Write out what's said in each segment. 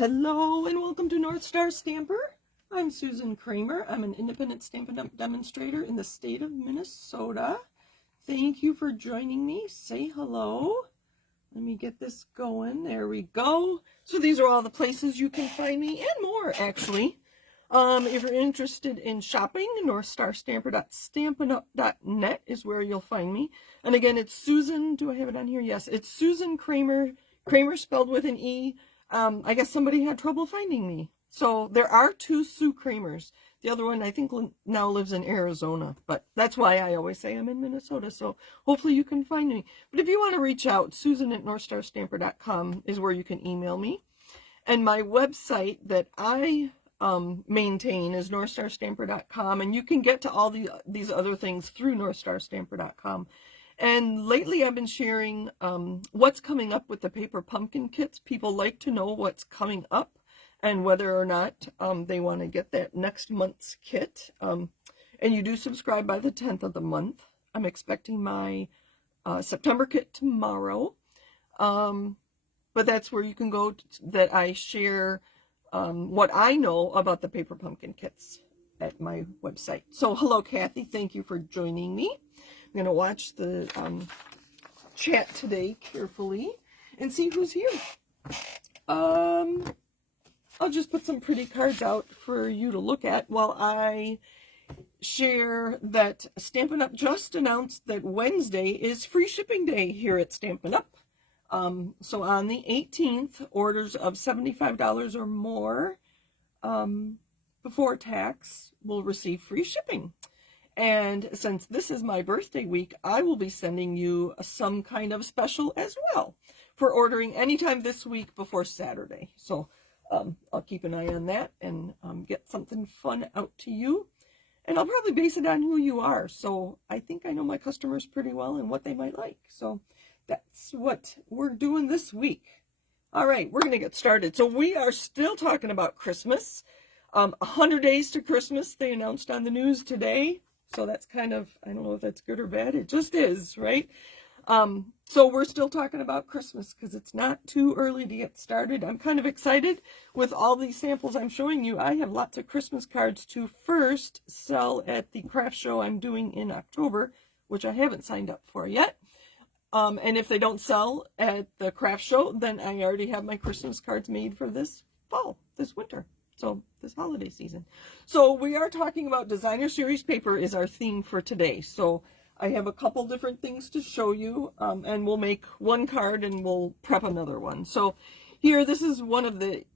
Hello and welcome to North Star Stamper. I'm Susan Kramer. I'm an independent Stampin' Up! Demonstrator in the state of Minnesota. Thank you for joining me. Say hello. Let me get this going. There we go. So these are all the places you can find me and more actually. If you're interested in shopping, northstarstamper.stampinup.net is where you'll find me. And again, it's Susan. Do I have it on here? Yes, it's Susan Kramer. Kramer spelled with an E. I guess somebody had trouble finding me. So there are two Sue Kramers. The other one I think now lives in Arizona, but that's why I always say I'm in Minnesota. So hopefully you can find me. But if you want to reach out, Susan@northstarstamper.com is where you can email me. And my website that I maintain is northstarstamper.com, and you can get to all these other things through northstarstamper.com. And lately I've been sharing what's coming up with the paper pumpkin kits. People like to know what's coming up and whether or not they want to get that next month's kit. And you do subscribe by the 10th of the month. I'm expecting my September kit tomorrow. But that's where you can go that I share what I know about the paper pumpkin kits at my website. So hello, Kathy. Thank you for joining me. I'm going to watch the chat today carefully and see who's here. I'll just put some pretty cards out for you to look at while I share that Stampin' Up! Just announced that Wednesday is free shipping day here at Stampin' Up! So on the 18th, orders of $75 or more before tax will receive free shipping. And since this is my birthday week, I will be sending you some kind of special as well for ordering anytime this week before Saturday. So I'll keep an eye on that and get something fun out to you. And I'll probably base it on who you are. So I think I know my customers pretty well and what they might like. So that's what we're doing this week. All right, we're going to get started. So we are still talking about Christmas. 100 days to Christmas, they announced on the news today. So that's kind of, I don't know if that's good or bad. It just is, right? So we're still talking about Christmas because it's not too early to get started. I'm kind of excited with all these samples I'm showing you. I have lots of Christmas cards to first sell at the craft show I'm doing in October, which I haven't signed up for yet. And if they don't sell at the craft show, then I already have my Christmas cards made for this fall, this winter. So this holiday season. So we are talking about designer series paper is our theme for today. So I have a couple different things to show you, and we'll make one card and we'll prep another one. So here, this is one of the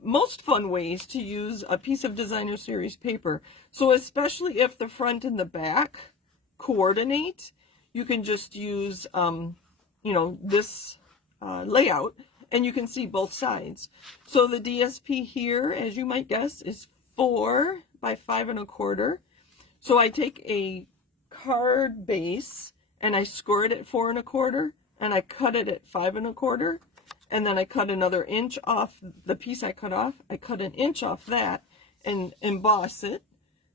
most fun ways to use a piece of designer series paper. So especially if the front and the back coordinate, you can just use, this layout. And you can see both sides. So the DSP here, as you might guess, is 4 by 5 1/4. So I take a card base and I score it at 4 1/4, and I cut it at 5 1/4, and then I cut another inch off the piece I cut off. I cut an inch off that and emboss it.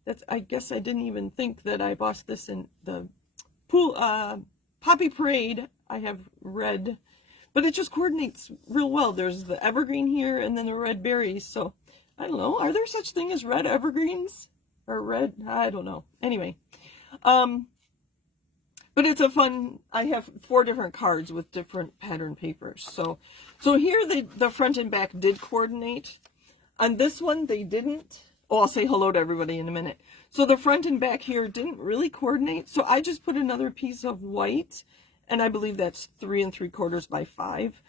That's, I guess I didn't even think that I embossed this in the Poppy Parade. I have red. But it just coordinates real well. There's the evergreen here and then the red berries. So, I don't know. Are there such thing as red evergreens? Or red? I don't know. Anyway. But it's a fun... I have 4 different cards with different pattern papers. So here the front and back did coordinate. On this one, they didn't. Oh, I'll say hello to everybody in a minute. So the front and back here didn't really coordinate. So I just put another piece of white... And I believe that's 3 3/4 by 5,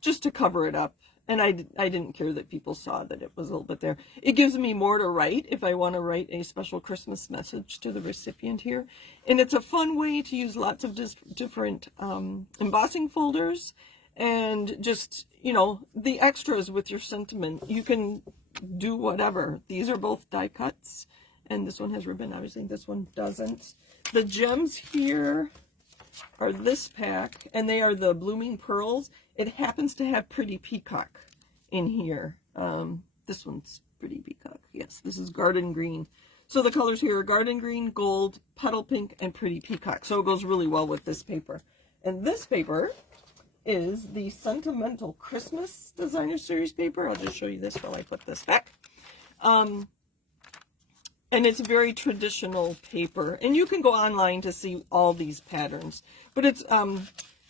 just to cover it up. And I didn't care that people saw that it was a little bit there. It gives me more to write if I want to write a special Christmas message to the recipient here. And it's a fun way to use lots of different embossing folders and just, the extras with your sentiment. You can do whatever. These are both die cuts. And this one has ribbon. Obviously, this one doesn't. The gems here are this pack, and they are the Blooming Pearls. It happens to have Pretty Peacock in here. This one's Pretty Peacock. Yes, this is Garden Green. So the colors here are Garden Green, Gold, Petal Pink, and Pretty Peacock. So it goes really well with this paper. And this paper is the Sentimental Christmas Designer Series paper. I'll just show you this while I put this back. And it's very traditional paper. And you can go online to see all these patterns. But it's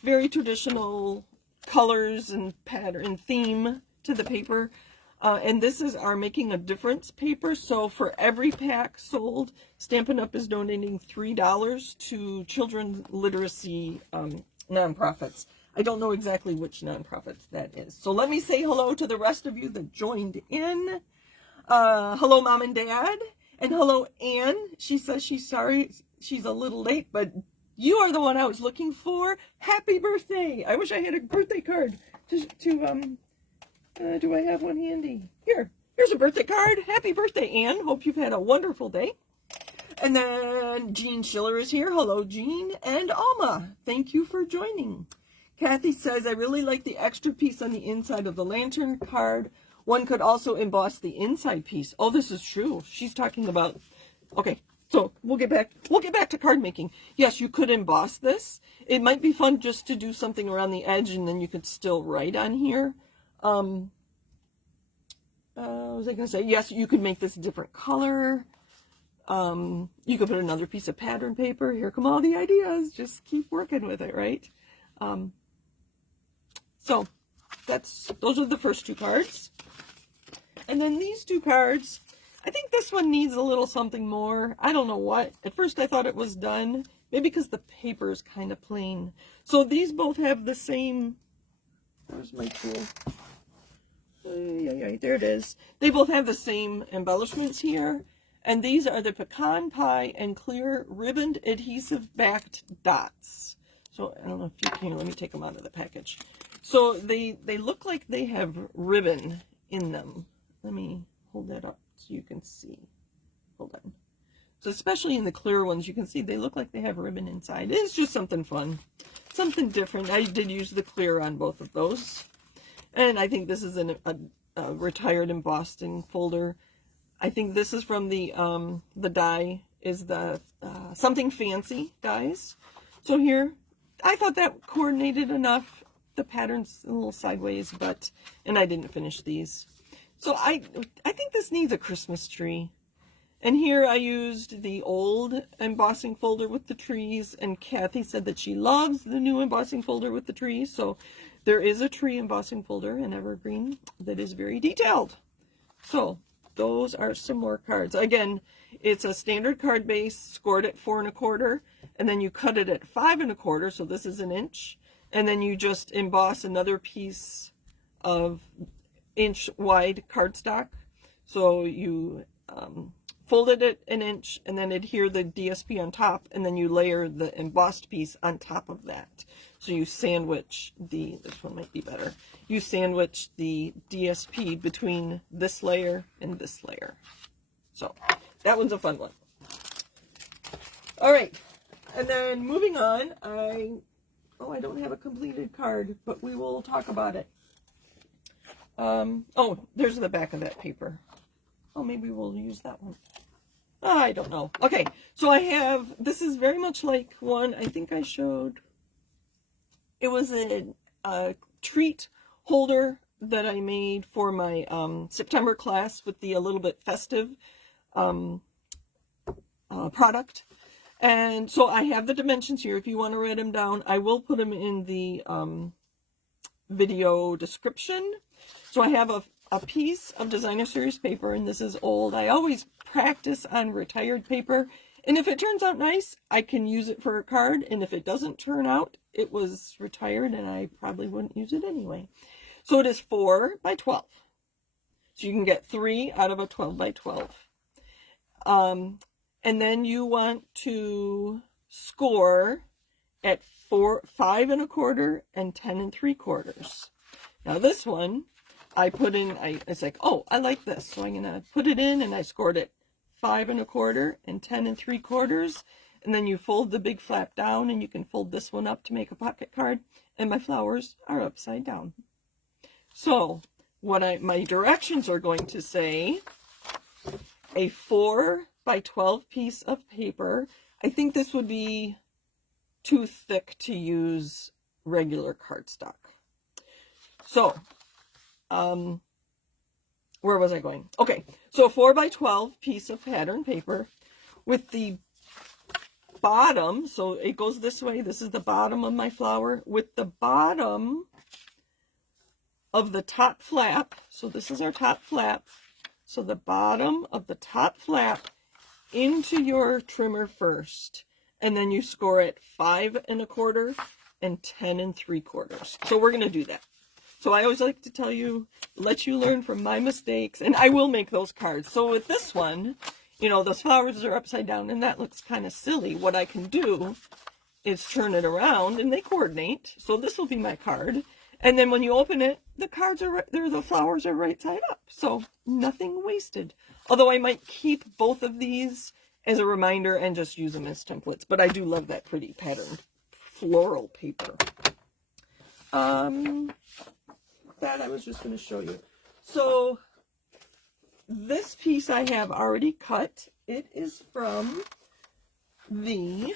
very traditional colors and pattern and theme to the paper. And this is our Making a Difference paper. So for every pack sold, Stampin' Up! Is donating $3 to children's literacy nonprofits. I don't know exactly which nonprofits that is. So let me say hello to the rest of you that joined in. Hello, Mom and Dad. And hello, Anne. She says she's sorry she's a little late, but you are the one I was looking for. Happy birthday. I wish I had a birthday card do I have one handy? Here's a birthday card. Happy birthday, Anne. Hope you've had a wonderful day. And then Jean Schiller is here. Hello, Jean. And Alma, thank you for joining. Kathy says, I really like the extra piece on the inside of the lantern card. One could also emboss the inside piece. Oh, this is true. She's talking about, okay, so we'll get back to card making. Yes, you could emboss this. It might be fun just to do something around the edge and then you could still write on here. What was I going to say? Yes, you could make this a different color. You could put another piece of pattern paper. Here come all the ideas. Just keep working with it, right? So those are the first two cards. And then these two cards, I think this one needs a little something more. I don't know what. At first I thought it was done. Maybe because the paper is kind of plain. So these both have the same, where's my tool? There it is. They both have the same embellishments here. And these are the pecan pie and clear ribboned adhesive backed dots. So I don't know if you can, let me take them out of the package. So they look like they have ribbon in them. Let me hold that up so you can see. Hold on. So especially in the clear ones, you can see they look like they have ribbon inside. It's just something fun, something different. I did use the clear on both of those. And I think this is a retired embossing folder. I think this is from the die is the Something Fancy dies. So here, I thought that coordinated enough. The pattern's a little sideways, and I didn't finish these. So I think this needs a Christmas tree. And here I used the old embossing folder with the trees, and Kathy said that she loves the new embossing folder with the trees. So there is a tree embossing folder in Evergreen that is very detailed. So those are some more cards. Again, it's a standard card base, scored at 4 1/4, and then you cut it at 5 1/4, so this is 1 inch, and then you just emboss another piece of inch wide cardstock. So you folded it 1 inch and then adhere the DSP on top, and then you layer the embossed piece on top of that. So you sandwich this one might be better. You sandwich the DSP between this layer and this layer. So that one's a fun one. All right, and then moving on, I don't have a completed card, but we will talk about it. Oh, there's the back of that paper. Oh, maybe we'll use that one. I don't know. Okay, so this is very much like one I think I showed. It was a treat holder that I made for my September class with the a little bit festive product. And so I have the dimensions here. If you want to write them down, I will put them in the video description. So I have a piece of designer series paper, and this is old. I always practice on retired paper, and if it turns out nice, I can use it for a card, and if it doesn't turn out, it was retired and I probably wouldn't use it anyway. So it is 4 by 12. So you can get 3 out of a 12 by 12. And then you want to score at 5 1/4 and 10 3/4. Now this one, I put in, it's like, oh, I like this. So I'm going to put it in, and I scored it 5 1/4 and 10 3/4. And then you fold the big flap down, and you can fold this one up to make a pocket card. And my flowers are upside down. So what my directions are going to say, a 4 by 12 piece of paper. I think this would be too thick to use regular cardstock. So, where was I going? Okay, so a 4x12 piece of pattern paper with the bottom, so it goes this way. This is the bottom of my flower with the bottom of the top flap. So this is our top flap. So the bottom of the top flap into your trimmer first, and then you score it 5 1/4 and 10 3/4. So we're going to do that. So I always like to tell you, let you learn from my mistakes, and I will make those cards. So with this one, you know, those flowers are upside down, and that looks kind of silly. What I can do is turn it around, and they coordinate. So this will be my card. And then when you open it, the cards are the flowers are right side up. So nothing wasted. Although I might keep both of these as a reminder and just use them as templates. But I do love that pretty patterned floral paper. That I was just going to show you. So this piece I have already cut. It is from the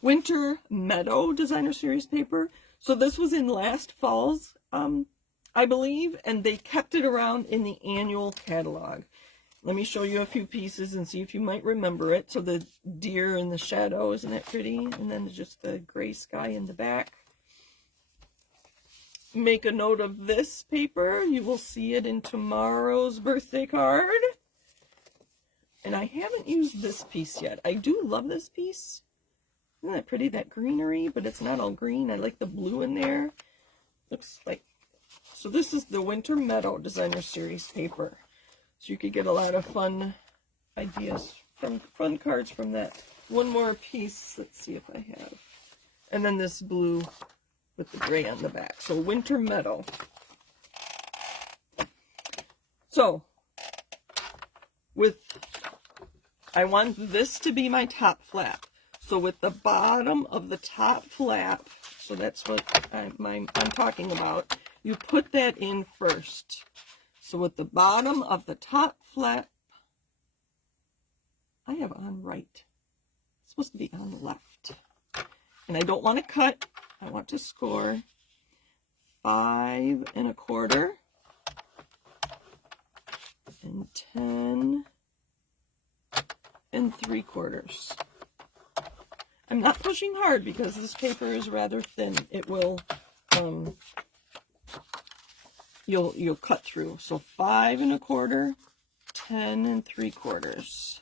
Winter Meadow Designer Series paper. So this was in last fall's, I believe, and they kept it around in the annual catalog. Let me show you a few pieces and see if you might remember it. So the deer in the shadow, isn't that pretty? And then just the gray sky in the back. Make a note of this paper. You will see it in tomorrow's birthday card. And I haven't used this piece yet. I do love this piece. Isn't that pretty, that greenery? But it's not all green. I like the blue in there. Looks like... So this is the Winter Meadow Designer Series paper. So you could get a lot of fun ideas, fun cards from that. One more piece. Let's see if I have. And then this blue with the gray on the back. So Winter Meadow. So I want this to be my top flap. So with the bottom of the top flap, so that's what I'm talking about, you put that in first. So with the bottom of the top flap, I have on right. It's supposed to be on left. And I don't want to cut. I want to score 5 1/4 and 10 3/4. I'm not pushing hard because this paper is rather thin. It will, you'll cut through. So 5 1/4, 10 3/4.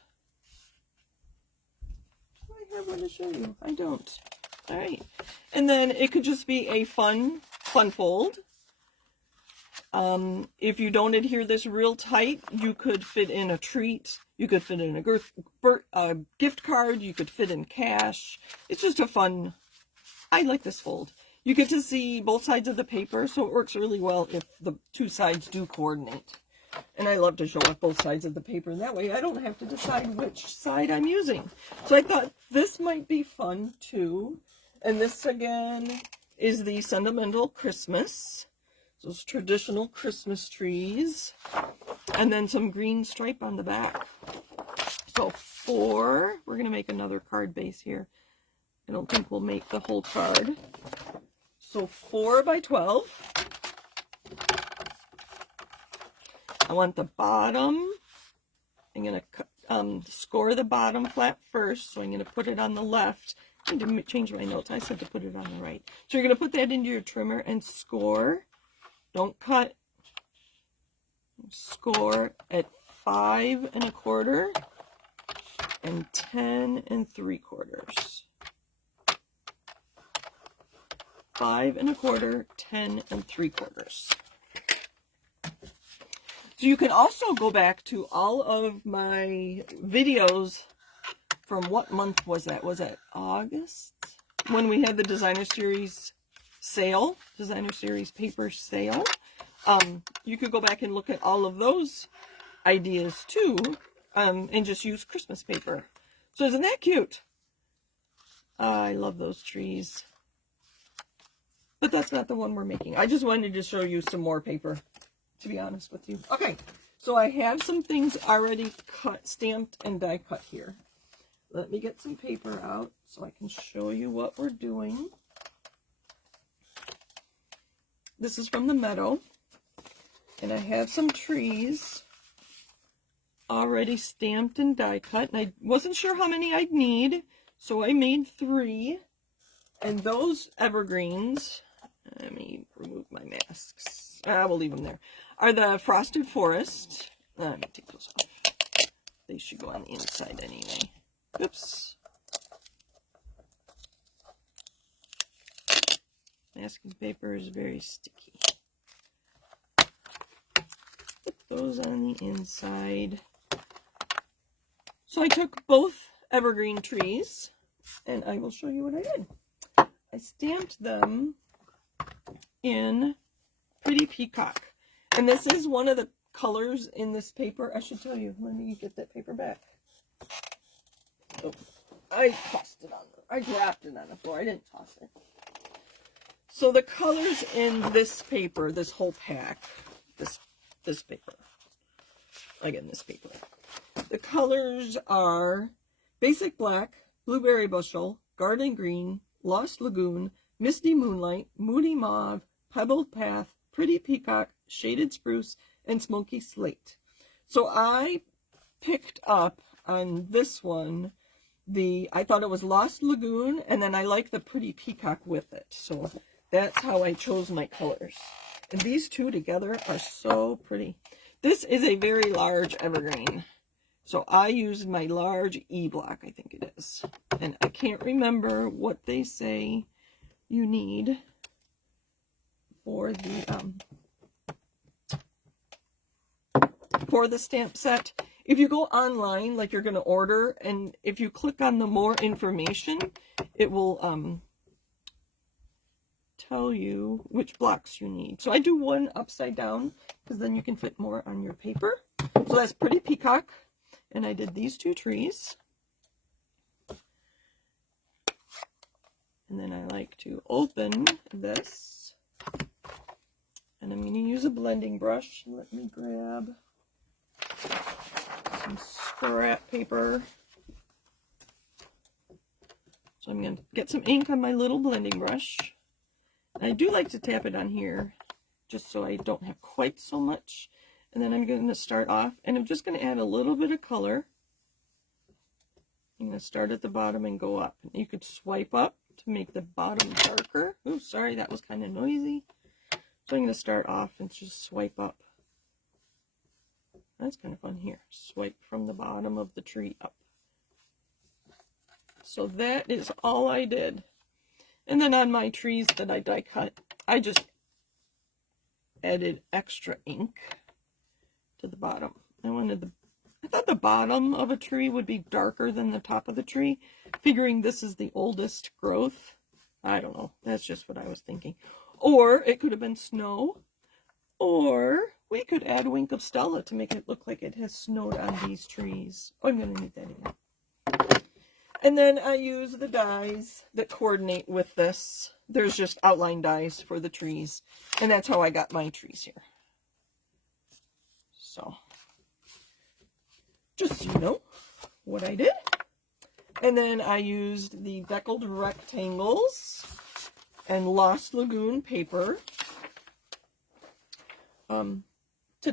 Do I have one to show you? I don't. All right. And then it could just be a fun fold. If you don't adhere this real tight, you could fit in a treat. You could fit in a gift card. You could fit in cash. It's just a fun, I like this fold. You get to see both sides of the paper, so it works really well if the two sides do coordinate. And I love to show off both sides of the paper. That way I don't have to decide which side I'm using. So I thought this might be fun too. And this again is the Sentimental Christmas. So it's traditional Christmas trees. And then some green stripe on the back. So 4, we're going to make another card base here. I don't think we'll make the whole card. So 4x12. I want the bottom. I'm going to score the bottom flap first. So I'm going to put it on the left. I need to change my notes. I said to put it on the right. So you're going to put that into your trimmer and score. Don't cut. Score at 5 1/4 and 10 3/4. 5 1/4, 10 3/4. So you can also go back to all of my videos from what month was that? Was that August? When we had the Designer Series sale, Designer Series paper sale. You could go back and look at all of those ideas too, and just use Christmas paper. So isn't that cute? I love those trees. But that's not the one we're making. I just wanted to show you some more paper, to be honest with you. Okay, so I have some things already cut, stamped, and die cut here. Let me get some paper out so I can show you what we're doing. This is from the Meadow. And I have some trees already stamped and die cut. And I wasn't sure how many I'd need, so I made 3. And those evergreens, let me remove my masks. We'll leave them there. Are the Frosted Forest. Let me take those off. They should go on the inside anyway. Oops. Masking paper is very sticky. Put those on the inside. So I took both evergreen trees, and I will show you what I did. I stamped them in Pretty Peacock. And this is one of the colors in this paper. I should tell you. Let me get that paper back. Oh, I tossed it on the, I dropped it on the floor. I didn't toss it. So the colors in this paper, this whole pack, this paper, again, this paper. The colors are Basic Black, Blueberry Bushel, Garden Green, Lost Lagoon, Misty Moonlight, Moody Mauve, Pebbled Path, Pretty Peacock, Shaded Spruce, and Smoky Slate. So I picked up on this one, I thought it was Lost Lagoon, and then I like the Pretty Peacock with it. So that's how I chose my colors. And these two together are so pretty. This is a very large evergreen. So I used my large E block, I think it is. And I can't remember what they say you need for the stamp set. If you go online, like you're going to order, and if you click on the more information, it will tell you which blocks you need. So I do one upside down because then you can fit more on your paper. So that's Pretty Peacock. And I did these 2 trees. And then I like to open this. And I'm going to use a blending brush. Let me grab some scrap paper. So I'm going to get some ink on my little blending brush. And I do like to tap it on here just so I don't have quite so much. And then I'm going to start off, and I'm just going to add a little bit of color. I'm going to start at the bottom and go up. You could swipe up to make the bottom darker. Oh, sorry, that was kind of noisy. So I'm going to start off and just swipe up. That's kind of fun here. Swipe from the bottom of the tree up. So that is all I did. And then on my trees that I die cut, I just added extra ink to the bottom. I thought the bottom of a tree would be darker than the top of the tree, figuring this is the oldest growth. I don't know. That's just what I was thinking. Or it could have been snow, or we could add a wink of Stella to make it look like it has snowed on these trees. Oh, I'm going to need that again. And then I use the dies that coordinate with this. There's just outline dies for the trees, and that's how I got my trees here. So, just so you know what I did. And then I used the deckled rectangles and Lost Lagoon paper to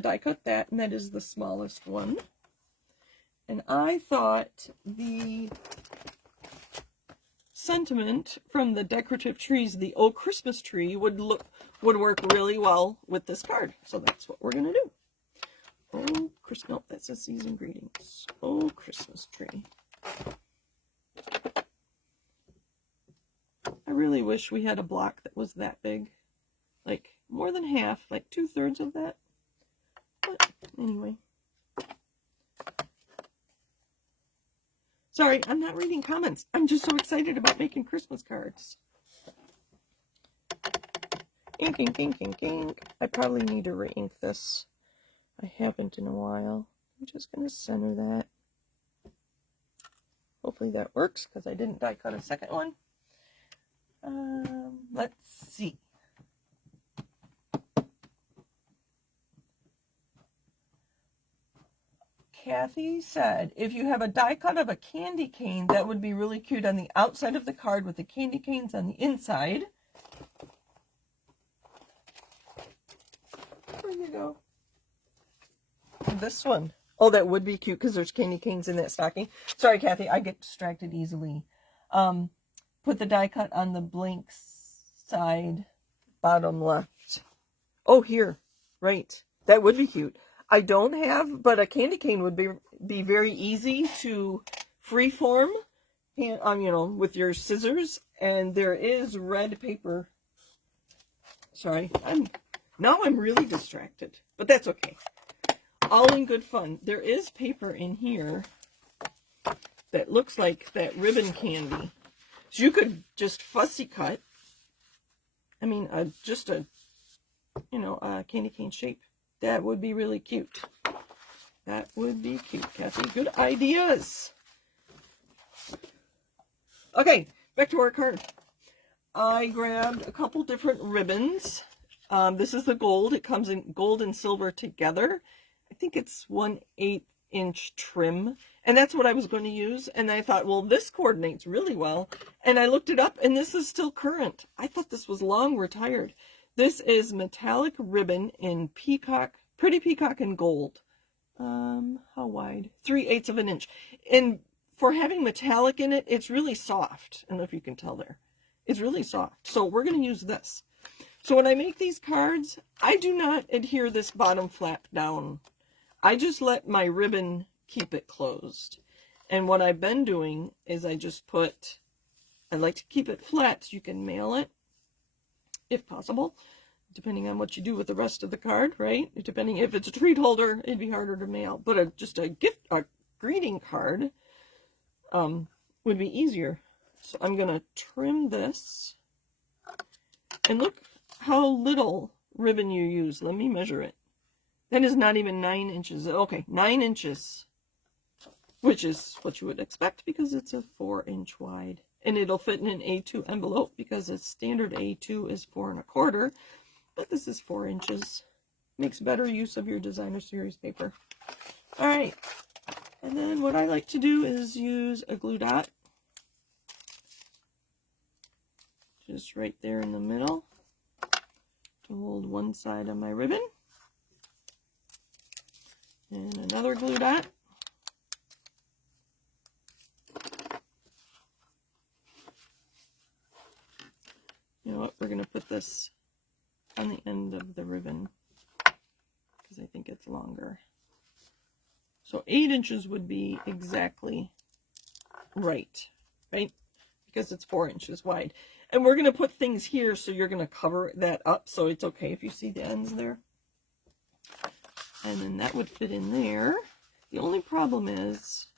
die cut that, and that is the smallest one. And I thought the sentiment from the decorative trees, the Oh Christmas Tree, would work really well with this card. So that's what we're gonna do. Oh Christmas, nope, that says season greetings. Oh Christmas Tree. I really wish we had a block that was that big, like more than half, like 2/3 of that. But anyway. Sorry, I'm not reading comments. I'm just so excited about making Christmas cards. Ink, ink, ink, ink, ink. I probably need to re-ink this. I haven't in a while. I'm just going to center that. Hopefully that works, because I didn't die cut a second one. Let's see. Kathy said, if you have a die cut of a candy cane, that would be really cute on the outside of the card with the candy canes on the inside. you go. This one. Oh, that would be cute because there's candy canes in that stocking. Sorry, Kathy, I get distracted easily. Put the die cut on the blank side, bottom left. Oh, here. Right. That would be cute. I don't have, but a candy cane would be very easy to freeform, you know, with your scissors. And there is red paper. Sorry, now I'm really distracted, but that's okay. All in good fun. There is paper in here that looks like that ribbon candy. So you could just fussy cut. I mean, just a, you know, a candy cane shape. That would be really cute. That would be cute, Kathy. Good ideas. Okay, back to our card. I grabbed a couple different ribbons. This is the gold. It comes in gold and silver together. I think it's 1/8 inch trim. And that's what I was going to use. And I thought, well, this coordinates really well. And I looked it up, and this is still current. I thought this was long retired. This is metallic ribbon in peacock, pretty peacock and gold. How wide? 3/8 of an inch. And for having metallic in it, it's really soft. I don't know if you can tell there. It's really soft. So we're going to use this. So when I make these cards, I do not adhere this bottom flap down. I just let my ribbon keep it closed. And what I've been doing is I just put, I like to keep it flat so you can mail it, if possible, depending on what you do with the rest of the card, right? Depending if it's a treat holder, it'd be harder to mail. But just a greeting card would be easier. So I'm going to trim this. And look how little ribbon you use. Let me measure it. That is not even 9 inches. Okay, 9 inches. Which is what you would expect because it's a 4-inch wide. And it'll fit in an A2 envelope because a standard A2 is 4 1/4. But this is 4 inches. Makes better use of your designer series paper. Alright. And then what I like to do is use a glue dot. Just right there in the middle to hold one side of my ribbon. And another glue dot. You know what, we're going to put this on the end of the ribbon because I think it's longer. So 8 inches would be exactly right? Because it's 4 inches wide. And we're going to put things here, so you're going to cover that up, so it's okay if you see the ends there. And then that would fit in there. The only problem is,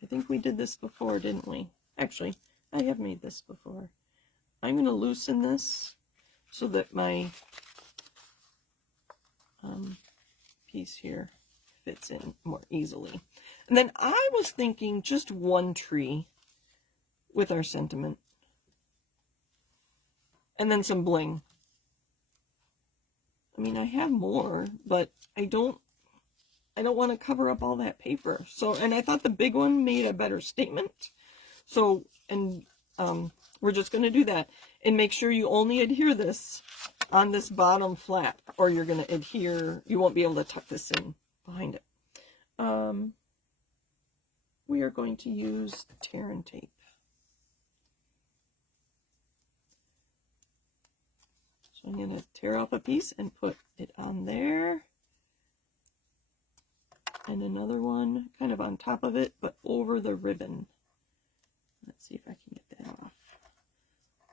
I think we did this before, didn't we? Actually, I have made this before. I'm going to loosen this so that my piece here fits in more easily. And then I was thinking just one tree with our sentiment. And then some bling. I mean, I have more, but I don't want to cover up all that paper. So, and I thought the big one made a better statement. So, and we're just going to do that. And make sure you only adhere this on this bottom flap, or you're going to adhere, you won't be able to tuck this in behind it. We are going to use tear and tape. So I'm going to tear off a piece and put it on there. And another one kind of on top of it, but over the ribbon. Let's see if I can get that off.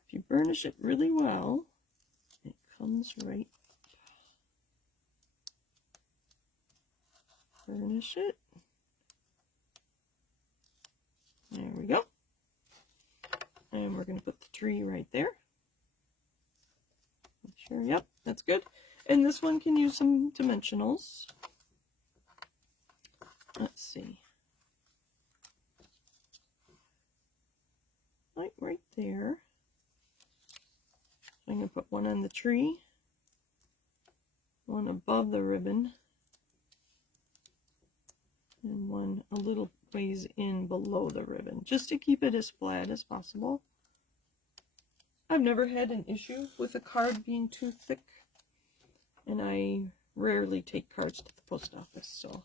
If you burnish it really well, it comes right. Burnish it. There we go. And we're going to put the tree right there. Make sure, yep, that's good. And this one can use some dimensionals. Let's see. Right there. I'm going to put one on the tree, one above the ribbon, and one a little ways in below the ribbon, just to keep it as flat as possible. I've never had an issue with a card being too thick, and I rarely take cards to the post office. So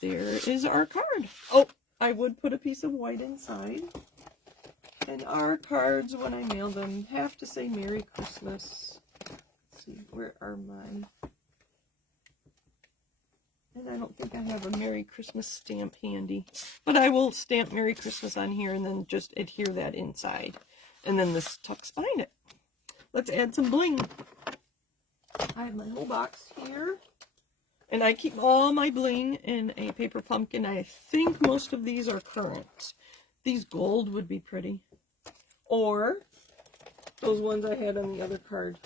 there is our card. Oh, I would put a piece of white inside. And our cards, when I mail them, have to say Merry Christmas. Let's see, where are mine? And I don't think I have a Merry Christmas stamp handy. But I will stamp Merry Christmas on here and then just adhere that inside. And then this tucks behind it. Let's add some bling. I have my whole box here. And I keep all my bling in a paper pumpkin. I think most of these are current. These gold would be pretty. Or those ones I had on the other card.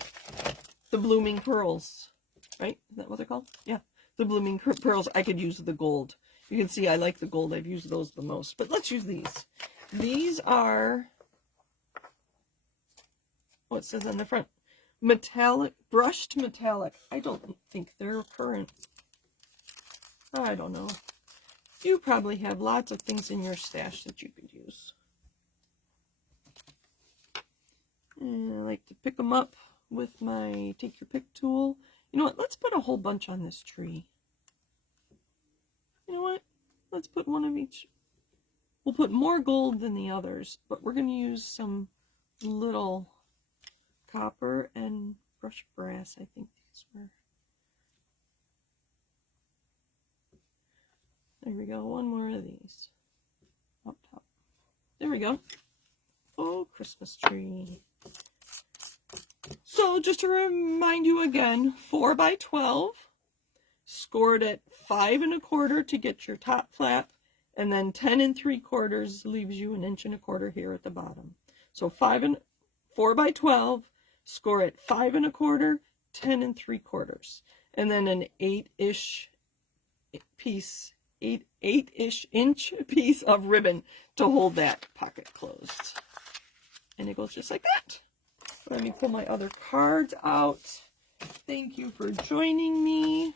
The blooming pearls. Right? Is that what they're called? Yeah. The blooming pearls. I could use the gold. You can see I like the gold. I've used those the most. But let's use these. These are, what says on the front? Metallic, brushed metallic. I don't think they're current. I don't know. You probably have lots of things in your stash that you could use. And I like to pick them up with my take your pick tool. You know what? Let's put a whole bunch on this tree. You know what? Let's put one of each. We'll put more gold than the others, but we're going to use some little copper and brushed brass. I think these were. There we go. One more of these. Up top. There we go. Oh, Christmas tree. So just to remind you again, 4 by 12, scored at 5 1/4 to get your top flap, and then 10 3/4 leaves you 1 1/4 here at the bottom. So 4 by 12, score at 5 1/4, 10 3/4, and then an 8-ish piece, 8-ish inch piece of ribbon to hold that pocket closed. And it goes just like that. Let me pull my other cards out. Thank you for joining me.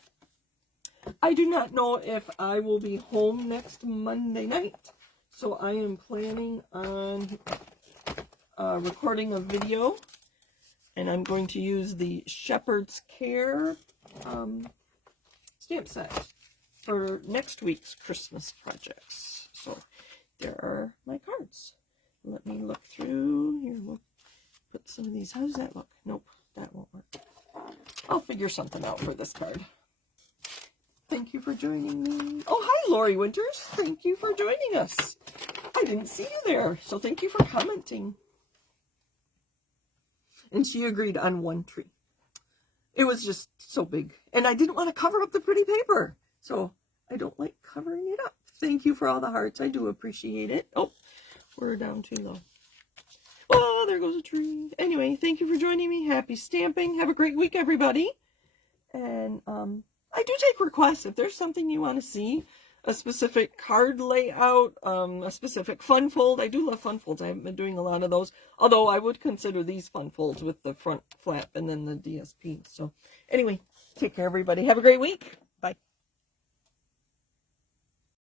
I do not know if I will be home next Monday night, so I am planning on recording a video, and I'm going to use the Shepherd's Care stamp set for next week's Christmas projects. So there are my cards. Let me look through here. We'll put some of these. How does that look? Nope, that won't work. I'll figure something out for this card. Thank you for joining me. Oh, hi, Lori Winters. Thank you for joining us. I didn't see you there, so thank you for commenting. And she agreed on one tree. It was just so big. And I didn't want to cover up the pretty paper, so I don't like covering it up. Thank you for all the hearts. I do appreciate it. Oh, we're down too low. Oh, there goes a tree. Anyway, thank you for joining me. Happy stamping. Have a great week, everybody. And I do take requests. If there's something you want to see, a specific card layout, a specific fun fold. I do love fun folds. I haven't been doing a lot of those. Although I would consider these fun folds with the front flap and then the DSP. So anyway, take care, everybody. Have a great week.